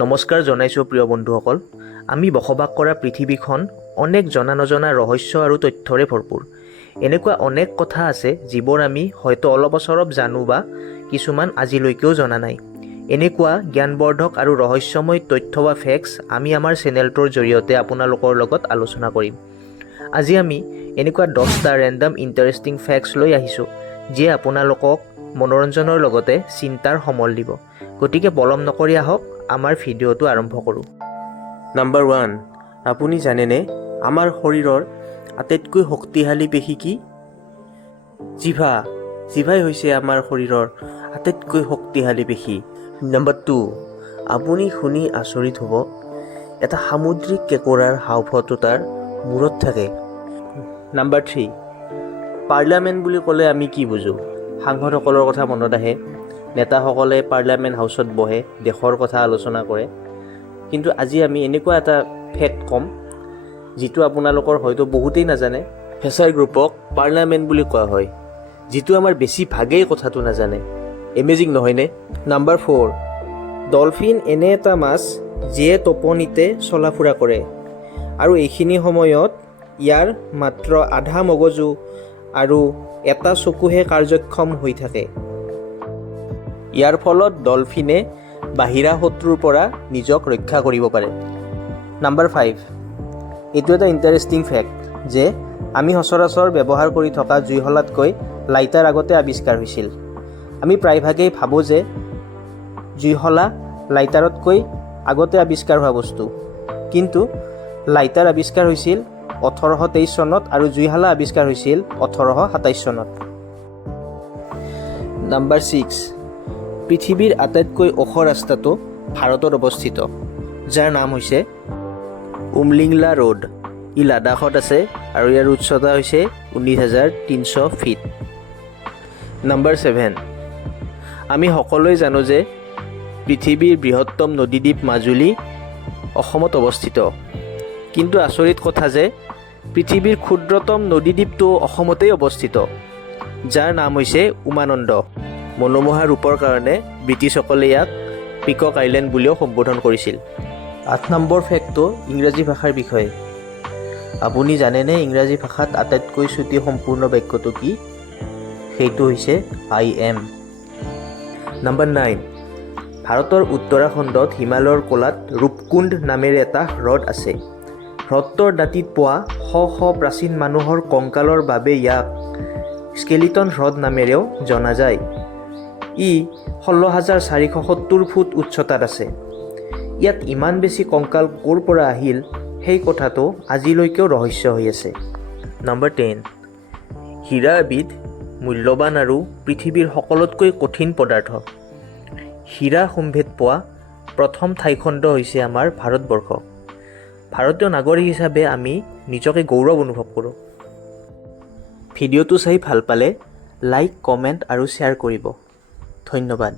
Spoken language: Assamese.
নমস্কাৰ জনাইছোঁ প্ৰিয় বন্ধুসকল। আমি বসবাস কৰা পৃথিৱীখন অনেক জনা নজনা ৰহস্য আৰু তথ্যৰে ভৰপূৰ। এনেকুৱা অনেক কথা আছে যিবোৰ আমি হয়তো অলপ অচৰপ জানো বা কিছুমান আজিলৈকেও জনা নাই। এনেকুৱা জ্ঞানবৰ্ধক আৰু ৰহস্যময় তথ্য বা ফেক্টছ আমি আমাৰ চেনেলটোৰ জৰিয়তে আপোনালোকৰ লগত আলোচনা কৰিম। আজি আমি এনেকুৱা 10টা ৰেণ্ডম ইণ্টাৰেষ্টিং ফেক্টছ লৈ আহিছোঁ যিয়ে আপোনালোকক মনোৰঞ্জনৰ লগতে চিন্তাৰ সমল দিব। গতিকে পলম নকৰি আহক আমাৰ ভিডিঅ'টো আৰম্ভ কৰোঁ। নাম্বাৰ 1, আপুনি জানেনে আমাৰ শৰীৰৰ আটাইতকৈ শক্তিশালী পেশী কি? জিভাই হৈছে আমাৰ শৰীৰৰ আটাইতকৈ শক্তিশালী পেশী। নাম্বাৰ 2, আপুনি শুনি আচৰিত হ'ব, এটা সামুদ্ৰিক কেঁকোৰাৰ হাওঁফাওঁটো তাৰ মূৰত থাকে। নাম্বাৰ 3, পাৰ্লিয়ামেণ্ট বুলি ক'লে আমি কি বুজোঁ? সাংসদসকলৰ কথা মনত আহে। নেতাসকলে পাৰ্লিয়ামেণ্ট হাউচত বহে, দেশৰ কথা আলোচনা কৰে। কিন্তু আজি আমি এনেকুৱা এটা ফেক্ট ক'ম যিটো আপোনালোকৰ হয়তো বহুতেই নাজানে। ফেচাৰ গ্ৰুপক পাৰ্লিয়ামেণ্ট বুলি কোৱা হয়, যিটো আমাৰ বেছিভাগেই কথাটো নাজানে। এমেজিং নহয়নে? নাম্বাৰ 4, ডলফিন এনে এটা মাছ যিয়ে টোপনিতে চলা ফুৰা কৰে আৰু এইখিনি সময়ত ইয়াৰ মাত্ৰ আধা মগজু আৰু এটা চকুহে কাৰ্যক্ষম হৈ থাকে। ইয়াৰ ফলত ডলফিনে বাহিৰা শত্ৰুৰ পৰা নিজক ৰক্ষা কৰিব পাৰে। নাম্বাৰ 5, এইটো এটা ইণ্টাৰেষ্টিং ফেক্ট যে আমি সচৰাচৰ ব্যৱহাৰ কৰি থকা জুইশলাতকৈ লাইটাৰ আগতে আৱিষ্কাৰ হৈছিল। আমি প্ৰায়ভাগেই ভাবোঁ যে জুইশলা লাইটাৰতকৈ আগতে আৱিষ্কাৰ হোৱা বস্তু, কিন্তু লাইটাৰ আৱিষ্কাৰ হৈছিল 1823 চনত আৰু জুইশলা আৱিষ্কাৰ হৈছিল 1827 চনত। নাম্বাৰ 6, পৃথিৱীৰ আটাইতকৈ ওখ ৰাস্তাটো ভাৰতত অৱস্থিত, যাৰ নাম হৈছে উমলিংলা ৰোড। ই লাডাখত আছে আৰু ইয়াৰ উচ্চতা হৈছে 19,300 ফিট। নাম্বাৰ 7, আমি সকলোৱে জানো যে পৃথিৱীৰ বৃহত্তম নদীদ্বীপ মাজুলী অসমত অৱস্থিত। কিন্তু আচৰিত কথা যে পৃথিৱীৰ ক্ষুদ্ৰতম নদীদ্বীপটো অসমতেই অৱস্থিত, যাৰ নাম হৈছে উমানন্দ। মনোমোহা ৰূপৰ কাৰণে ব্ৰিটিছসকলে ইয়াক পিকক আইলেণ্ড বুলিও সম্বোধন কৰিছিল। 8 নম্বৰ ফেক্টটো ইংৰাজী ভাষাৰ বিষয়ে। আপুনি জানেনে ইংৰাজী ভাষাত আটাইতকৈ চুটি সম্পূৰ্ণ বাক্যটো কি? সেইটো হৈছে আই এম। নাম্বাৰ 9, ভাৰতৰ উত্তৰাখণ্ডত হিমালয়ৰ কোলাত ৰূপকুণ্ড নামেৰে এটা হ্ৰদ আছে। হ্ৰদটোৰ দাঁতিত পোৱা শ শ প্ৰাচীন মানুহৰ কংকালৰ বাবে ইয়াক স্কেলিটন হ্ৰদ নামেৰেও জনা যায়। ই 16,470 ফুট উচ্চতাত আছে। ইয়াত ইমান বেছি কংকাল ক'ৰ পৰা আহিল সেই কথাটো আজিলৈকেও ৰহস্য হৈ আছে। নাম্বাৰ 10, হীৰা এবিধ মূল্যৱান আৰু পৃথিৱীৰ সকলোতকৈ কঠিন পদাৰ্থ। হীৰা সম্ভেদ পোৱা প্ৰথম ঠাইখণ্ড হৈছে আমাৰ ভাৰতবৰ্ষ। ভাৰতীয় নাগৰিক হিচাপে আমি নিজকে গৌৰৱ অনুভৱ কৰোঁ। ভিডিঅ'টো চাই ভাল পালে লাইক, কমেণ্ট আৰু শ্বেয়াৰ কৰিব। ধন্যবাদ।